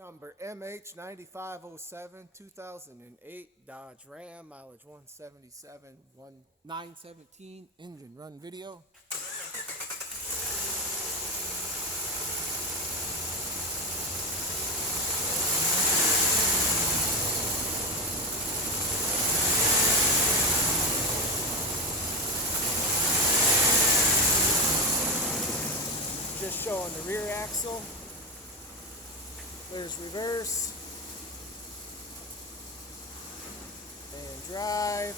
Number MH9507, 2008 Dodge Ram, mileage 177, 917, engine run video. Just showing the rear axle. There's reverse and drive.